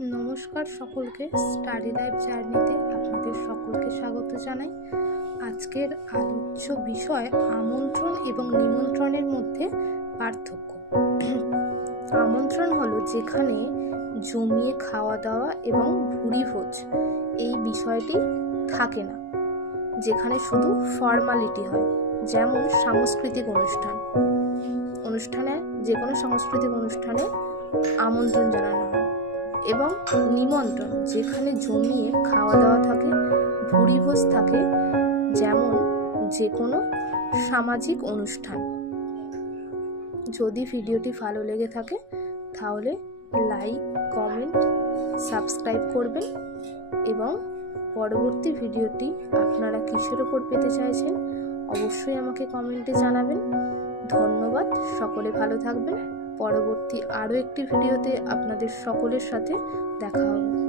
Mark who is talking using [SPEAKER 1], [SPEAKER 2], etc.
[SPEAKER 1] নমস্কার সকলকে study life জার্নিতে আপনাদের সকলকে স্বাগত জানাই। আজকের আলোচ্য বিষয় আমন্ত্রণ এবং নিমন্ত্রণের মধ্যে পার্থক্য। আমন্ত্রণ হলো যেখানে জমিয়ে খাওয়া দাওয়া এবং ভুরি ভোজ, এই বিষয়টি থাকে না। যেখানে শুধু ফর্মালিটি হয়, যেমন সাংস্কৃতিক অনুষ্ঠান। অনুষ্ঠানে যে কোনো সাংস্কৃতিক অনুষ্ঠানে আমন্ত্রণ জানানো হয়। এবং নিমন্ত্রণ, যেখানে জমিয়ে খাওয়া দাওয়া থাকে ভুরিভোজ থাকে, যেমন যে কোনো সামাজিক অনুষ্ঠান। যদি ভিডিওটি ভালো লেগে থাকে, তাহলে লাইক, কমেন্ট, সাবস্ক্রাইব করবেন এবং পরবর্তী ভিডিওটি আপনারা কিসের ওপর পেতে চাইছেন, অবশ্যই আমাকে কমেন্টে জানাবেন। ধন্যবাদ, সকলে ভালো থাকবেন। পরবর্তী আরও একটি ভিডিওতে আপনাদের সকলের সাথে দেখা হবে।